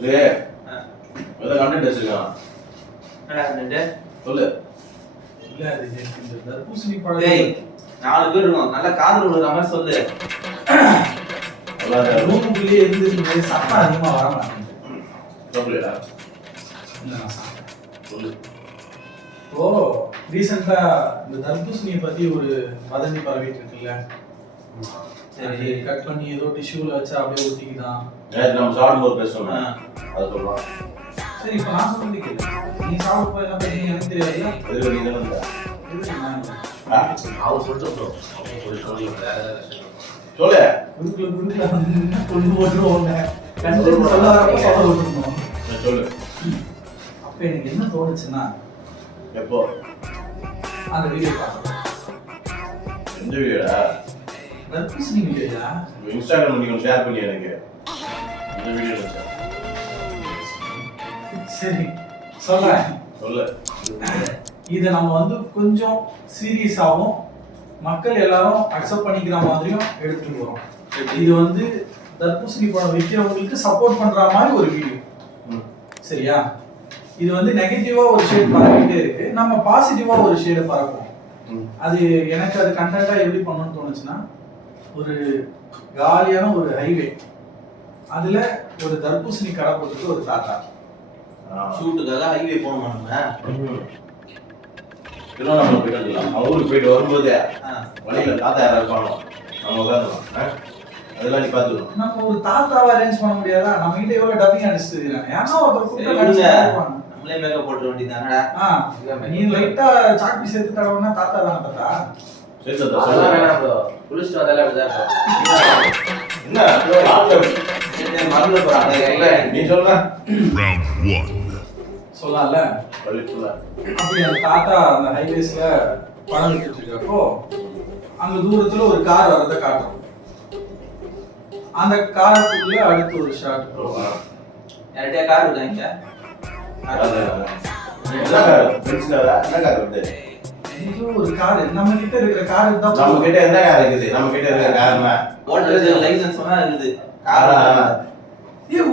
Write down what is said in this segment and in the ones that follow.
இது ஏதோ கண்டென்ட் வச்சிருக்கான். என்னடா கண்டென்ட்? சொல்லு. இல்ல அது இந்த தர்பூசணி பழம். டேய் 4 பேர் இருக்கோம். நல்ல காதல் விழுற மாதிரி சொல்லு. அதான் ரூமுக்குள்ளேயே இருந்து சத்தம் அதிகமா வர மாட்டேங்குது. சொல்லுடா. இல்ல நான் சாப்பிட்டேன். சொல்லு. ஓ ரீசெண்டா இந்த தர்பூசணியை பத்தி ஒரு வதந்தி பரவிட்டு இருக்குல்ல. சரி கட் பண்ணி ஏதோ டிஷ்யூல வச்சு அப்படியே ஒட்டிக்கிதான். நேத்து நம்ம சாப்பிடும்போது பேசணும்னா அது சொல்லலாம். சரி இப்போ நான் சொல்றது கேளு. நீ சாப்பிட போய் என்ன பண்ணீங்க எனக்கு தெரியாது. எதுக்கு நீ தான் வந்த? அவர் சொல்லிட்டு ப்ரோ சொல்லி சொல்லு. குறுக்குல வந்து கொண்டு போட்டுருவோங்க. கண்டென்ட் சொல்ல வரப்ப சொல்ல விட்டுருந்தோம். சொல்லு. அப்ப எனக்கு என்ன தோணுச்சுன்னா எப்போ அந்த வீடியோ பார்த்தேன். எந்த வீடியோடா? தர்பூசணி வீடியோயா? இன்ஸ்டாகிராம் நீங்க ஷேர் பண்ணி எனக்கு இந்த வீடியோ வச்சா. சரி சொல்றேன். சொல்லு. இதை நம்ம வந்து கொஞ்சம் சீரியஸாகவும் மக்கள் எல்லாரும் அக்செப்ட் பண்ணிக்கிற மாதிரியும் எடுத்துட்டு போறோம். இது வந்து தர்பூசணி பழம் விற்கிறவங்களுக்கு சப்போர்ட் பண்ற மாதிரி ஒரு வீடியோ. சரியா? இது வந்து நெகட்டிவா ஒரு ஷேட் பரவிட்டே இருக்கு. நம்ம பாசிட்டிவா ஒரு ஷேடை பரப்போம். அது எனக்கு அது கண்டென்ட்டா எப்படி பண்ணணும்னு தோணுச்சுன்னா, ஒரு காலியான ஒரு ஹைவே, அதுல ஒரு தர்பூசணி கடை போட்டுட்டு ஒரு தாத்தா ஷூட்டுக்காக ஹைவே போனோம். நம்ம திருவண்ணாமலை போயிட்டு வந்துடலாம். ஊருக்கு போயிட்டு வரும்போது வழியில தாத்தா யாரா இருப்பானோ நம்ம உட்காந்துலாம். அதெல்லாம் நீ பார்த்துக்கணும். நம்ம ஒரு தாத்தாவை அரேஞ்ச் பண்ண முடியாதா? நம்ம கிட்ட எவ்வளவு டப்பிங் அடிச்சுட்டு இருக்காங்க. ஏன்னா ஒருத்தர் கூப்பிட்டு நம்மளே மேக்கப் போட்டு வேண்டியதானடா. நீ லைட்டா சாக்பி சேர்த்து தடவைனா தாத்தா தானே தாத்தா. சரி தாத்தா அதெல்லாம் சொல்லு. வேணாம் ப்ரோ குளிச்சுட்டு வந்தாலே அப்படிதான் என்ன மறந்து போறாங்க. நீ சொல்ற சொல்லலாம்ல. சொல்ல. அப்படி அந்த தாத்தா அந்த ஹைவேஸ்ல படம் விட்டுட்டு இருக்கப்போ அங்க தூரத்துல ஒரு கார் வரத காட்டும். அந்த காருக்குள்ள அடுத்து ஒரு ஷாட். யார்கிட்டயா கார் இருக்காங்க? இது ஒரு கார் நம்ம கிட்ட இருக்கிற கார் தான். நம்ம கிட்ட என்ன கார் இருக்குது? நம்ம கிட்ட இருக்கிற கார்னா ஓட்டர் லைசென்ஸ் சொன்னா இருக்குது. கார்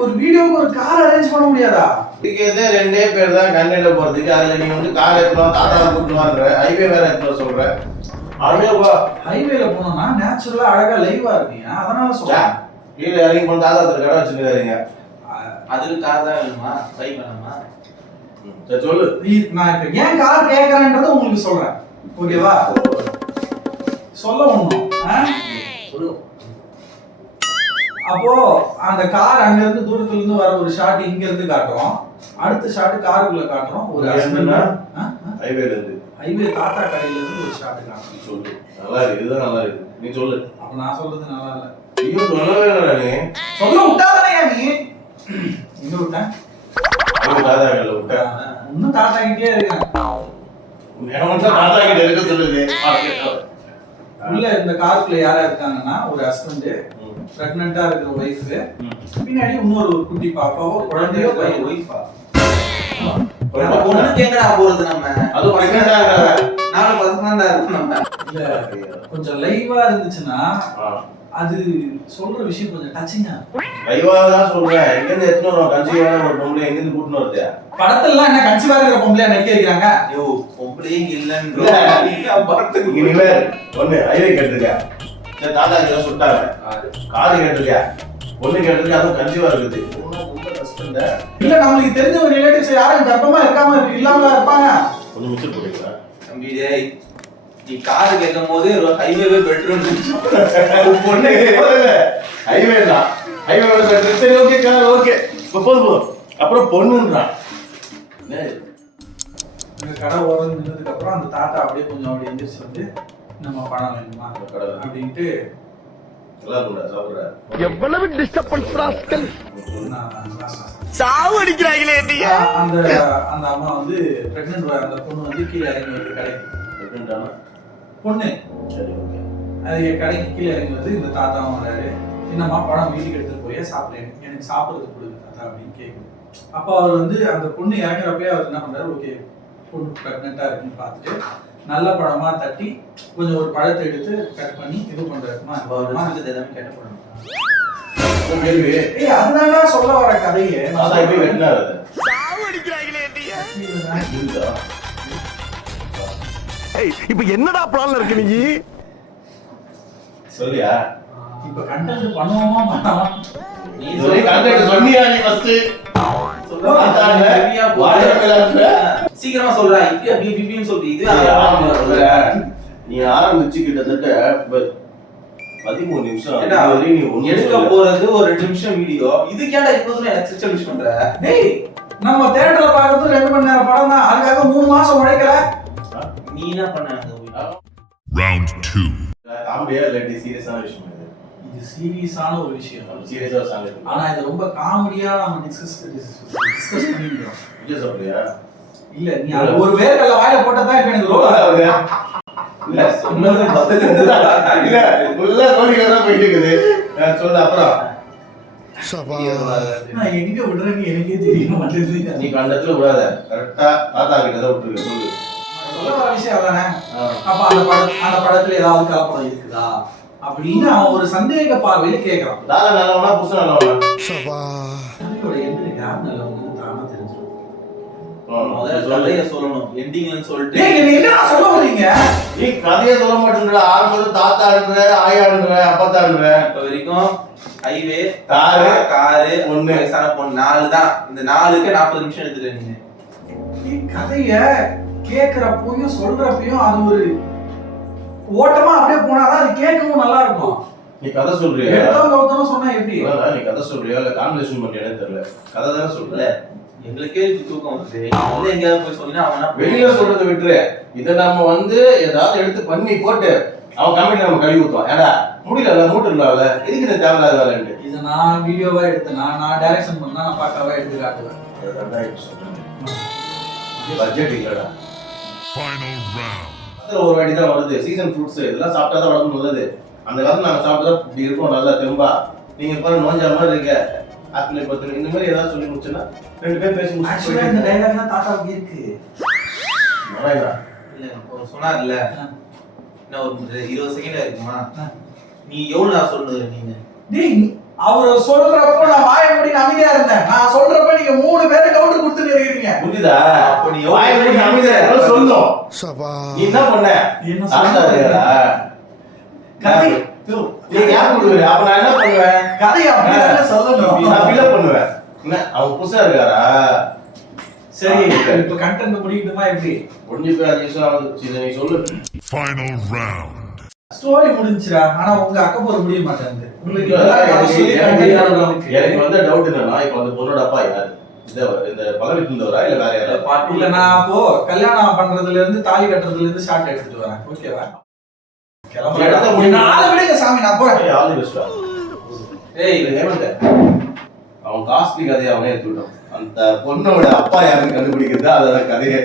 ஒரு வீடியோக்கு ஒரு கார் அரேஞ்ச் பண்ண முடியாதா? இதுக்கே ரெண்டே பேர் தான் கண்டென்ட் போறதுக்கு. அதுல நீ வந்து கார் எடுத்துவா, தாத்தாவை கூட்டுவான்ற, ஹைவே வேற எடுத்துவா சொல்ற. ஹைவேல போனோம்னா நேச்சுரலா அழகா லைவா இருக்கீங்க. அதனால சொல்றேன். கீழே இறங்கி போன தாத்தா கடை வச்சுருக்காருங்க. அதுக்கு கார் தான் வேணுமா? பைக் வேணுமா? சரி சொல்லு. நான் இப்ப ஏன் கார் கேக்குறேன்றத உங்களுக்கு சொல்றேன். ஓகேவா? சொல்ல ஒண்ணும். அப்போ அந்த கார் அங்க இருந்து தூரத்துல இருந்து வர ஒரு ஷாட் இங்க இருந்து காட்டுறோம். அடுத்த ஷாட் காருக்குள்ள காட்டுறோம். ஒரு ஹைவேல இருந்து ஹைவே தாத்தா கடையில இருந்து ஒரு ஷாட் காட்டுறோம். சொல்லு. நல்லா இருக்கு. இதுதான் நல்லா இருக்கு. நீ சொல்லு. அப்ப நான் சொல்றது நல்லா இல்ல. ஐயோ சொல்லவே இல்லடா நீ. சொல்ல விட்டாதானே நீ. எங்க விட்டேன்? தாத்தா கடையில விட்ட. இன்னும் தாத்தா கிட்டே இருக்கேன். தாத்தா கிட்ட இருக்க சொல்லுது. உள்ள இந்த காருக்குள்ள யாரா இருக்காங்கன்னா ஒரு ஹஸ்பண்ட், பிரெக்னன்ட்டா இருக்கிற ஒய்ஃப், பின்னாடி இன்னொரு குட்டி பாப்பாவோ குழந்தையோ பையன். ஒய்ஃபா? பொண்ணுக்கு எங்கடா போறது நம்ம? அது பிரெக்னன்ட்டா இருக்காங்க. நானும் பசங்கடா இருக்கோம் நம்ம. இல்ல கொஞ்சம் லைவா இருந்துச்சுன்னா அது சொல்ற விஷயம் கொஞ்சம் டச்சிங்கா. லைவா தான் சொல்றேன். எங்க இருந்து எத்தனை வரும்? கன்சீவான ஒரு பொம்பளை எங்க இருந்து கூட்டிட்டு வருது? படத்துல என்ன கன்சீவா இருக்கிற பொம்பளையா நடிக்க வைக்கிறாங்க? ஐயோ பொம்பளையே இல்லன்றோ. இனிமே ஒண்ணு ஹைவே கேட்டிருக்க. இந்த தாத்தா கிட்ட சுட்டாங்க. காது கேட்டிருக்க. பொண்ணு கேட்டிருக்க. அதுவும் கன்சீவா இருக்குது. ரொம்ப கஷ்டம். இல்ல நம்மளுக்கு தெரிஞ்ச ஒரு ரிலேட்டிவ்ஸ் யாரும் கர்ப்பமா இருக்காம இல்லாம இருப்பாங்க. கொஞ்சம் மிச்சம் போடுறீங்களா? தம்பி டேய் நீ கார் கேட்கும் போது ஹைவேவே பெட்ரோல் பொண்ணு ஹைவே தான். ஹைவே சரி ஓகே கார் ஓகே. போதும். அப்புறம் பொண்ணுன்றான். இந்த கடை ஓரம் நின்றதுக்கு அப்புறம் அந்த தாத்தா அப்படியே கொஞ்சம் அப்படி எந்திரிச்சு வந்து நம்ம பணம் வேணுமா அப்படின்ட்டு எவ்வளவு டிஸ்டர்பன்ஸ் ராஸ்கல். சாவு அடிக்கிறாங்களே. அந்த அந்த அம்மா வந்து பிரெக்னன்ட் அந்த பொண்ணு வந்து கீழே இறங்கி வருது கடைக்கு. பொண்ணு சரி ஓகே. அது கடைக்கு கீழே இறங்கி வந்து இந்த தாத்தாவும் வராரு. என்னம்மா பழம் வீட்டுக்கு எடுத்துட்டு போய் சாப்பிடுறேன், எனக்கு சாப்பிடுறது கொடுங்க தாத்தா அப்படின்னு கேட்குது. அப்போ அவர் வந்து அந்த பொண்ணு இறங்குறப்பே அவர் என்ன பண்றாரு, ஓகே பொண்ணு பிரெக்னெண்டா இருக்குன்னு பார்த்துட்டு நல்ல பழமா தட்டி கொஞ்சம் ஒரு பழத்தை எடுத்து கட் பண்ணி இது பண்றாரு. எல்லாமே கேட்ட போறோம். உன் கேள்வி ஏய் அதுதான்டா சொல்ல வர கதையே. தாத்தா எப்படி வெட்டினாரு அதை? இதுதான். இருக்குதா? இப்ப என்னடா பிளான்ல இருக்கு நீ? சொல்லியா? இப்ப கண்டென்ட் பண்ணுவோமா மாட்டாமா? நீ இதுவரை content சொன்னியா நீ first? தாத்தாங்க, வாழைப்பழத்துல. சீக்கிரமா சொல்றா. இப்படி அப்படி இப்படின்னு சொல்லிட்டு இது நீ ஆரம்பிக்கிற. நீ ஆரம்பிச்சு கிட்டத்தட்ட 13 நிமிஷம் ஏண்டா, இதுவரை நீ ஒண்ணும் எடுக்க சொல்லல. போறது ஒரு 2 நிமிஷம் வீடியோ. இதுக்கேண்டா இப்போதுல எனக்கு சிஸ்டம் விஷ் பண்ற? டேய் நம்ம தியேட்டர்ல பார்க்கிறது 2 மணி நேரம் படம் தான். அதுக்காக 3 மாசம் உழைக்கல. நீ என்ன பண்ண? Round 2. காமெடியா இல்லாட்டி சீரியஸான விஷயம் இது? இது சீரியஸான ஒரு விஷயம். சீரியஸா சாங் இருக்கு. ஆனா இது ரொம்ப காமெடியா நம்ம டிஸ்கஸ் பண்ணிக்கிறோம். விஜய் சொல்றியா? இல்ல நீ அது ஒரு வேர்க்கல்ல வாயில போட்டதான் இப்ப எனக்கு ரோல் இல்ல சொன்னது பதில் இல்ல உள்ள கோழில தான் போயிட்டு இருக்குது. சொல்லு அப்புறம். நான் எங்க விடுறேன்னு எனக்கே தெரிய மாட்டேங்குது. நீ கண்டத்துல விடாத. கரெக்டா தாத்தா கிட்ட தான் விட்டுருக்க. சொல்லு. சொல்ல வர விஷயம் அதானே. அப்ப அந்த படத்துல ஏதாவது கலப்படம் இருக்குதா அப்படின்னு அவன் ஒரு சந்தேக பார்வையில கேட்கறான். தாத்தா நல்லவனா புதுசா நல்லவனா? கதையோட எண்டு யார் நல்லவங்க தானா தெரிஞ்சிடும். முதல்ல கதையை சொல்லணும். எண்டிங்ல சொல்லிட்டு டேய் நீங்க என்னடா சொல்ல வரீங்க? நீ கதையை சொல்ல மாட்டேங்கடா. ஆரம்பத்துல தாத்தான்ற ஆயான்ற அப்பத்தான்ற இப்ப வரைக்கும் ஹைவே காரு ஒண்ணு வயசான பொண்ணு 4 தான். இந்த 4க்கு 40 நிமிஷம் எடுத்துட்டு நீங்க நீ கதைய கேக்குறப்பையும் சொல்றப்பையும் அது ஒரு ஓட்டமா அப்படியே போனாதான் அது கேட்கவும் நல்லா இருக்கும். நீ கதை சொல்றியா? எடுத்தவங்க சொன்னா எப்படி? இல்ல, நீ கதை சொல்றியா இல்ல கான்வர்சேஷன் பண்றியானே தெரியல. கதை தானே சொல்ற. எங்களுக்கே தூக்கம் வருது. வந்து எங்கேயாவது போய் சொன்னா அவனா வெளியில சொல்றதை விட்டுரு. இதை நம்ம வந்து ஏதாவது எடுத்து பண்ணி போட்டு அவன் கமெண்ட் நம்ம கழுவி ஊத்துவான். ஏடா முடியல மூட்டுலாம்ல எதுக்கு இந்த தேவையில்லாத வேலைன்னு. இதை நான் வீடியோவா எடுத்தேன்னா நான் டைரக்ஷன் பண்ணா நான் பக்காவா எடுத்து காட்டுவேன். பட்ஜெட் இல்லடா. Final round. அதுல ஒரு வாட்டி தான் வருது. சீசன் ஃப்ரூட்ஸ் இதெல்லாம் சாப்பிட்டா தான் வளர்ந்து நல்லது. அந்த காலத்துல நாங்க சாப்பிட்டா இப்படி இருக்கோம் நல்லா தெம்பா. நீங்க பாரு நோஞ்சா மாதிரி இருக்க. ஆப்பிள் பத்து இந்த மாதிரி ஏதாவது சொல்லி முடிச்சுன்னா 2 பேர் பேசி ஆக்சுவலா இந்த முடிச்சு. டைலாக் தான் தாத்தாவுக்கு இருக்கு. இல்ல இப்போ சொன்னார்ல இன்னும் ஒரு 20 செகண்ட் இருக்குமா? நீ எவ்வளவு நான் சொல்லுது நீங்க? டேய் அவர் சொல்றப்போ நான் வாயை மூடி அமைதியா இருந்தேன். நான் சொல்றப்ப நீங்க 3 பேரை கவுண்டர் கொடுத்துட்டு இருக்கீங்க. புரியுதா? அப்ப நீ வாயை மூடி அமைதியா இரு. சொல்லும். நீ என்ன பண்ண? என்ன தாத்தா இருக்காரா? கதை நீ ஞாபகம் கொடுக்குற. அப்ப நான் என்ன பண்ணுவேன்? கதையை அப்படியே சொல்லணும். நான் ஃபில் பண்ணுவேன். என்ன அவன் புதுசா இருக்காரா? சரி இப்ப கண்டென்ட் முடிக்கணுமா எப்படி? முடிஞ்சு போய் 5 நிமிஷம் ஆகுது. சரி நீ சொல்லு. Final round. ஸ்டோரி முடிஞ்சிரா. ஆனா உங்க அக்கப்போர் முடிய மாட்டாங்க. உங்களுக்கு இல்ல, இதெல்லாம் கதை சொல்லி content எனக்கு ஆடுறதுக்கு. வந்து டவுட் என்னன்னா இப்ப அந்த பொண்ணோட அப்பா யாரு? இந்த பழனிக்கு இருந்தவரா இல்ல வேற யாரா? பாட்டு இல்ல நான் அப்போ கல்யாணம் பண்றதுல இருந்து தாலி கட்டுறதுல இருந்து ஷார்ட் எடுத்துட்டு வரேன். ஓகேவா? இடத்த முடிஞ்சு- என்ன ஆள விடுங்க சாமி நான் போறேன். ஏய், ஆல் தி பெஸ்ட். ஏய் இது ஹேமந்த். அவன் காஸ்ட்லி கதையை அவனே எடுத்துக்கிட்டோம். அந்த பொண்ணோட அப்பா யாருன்னு கண்டுபிடிக்கிறது அதோட கதையே.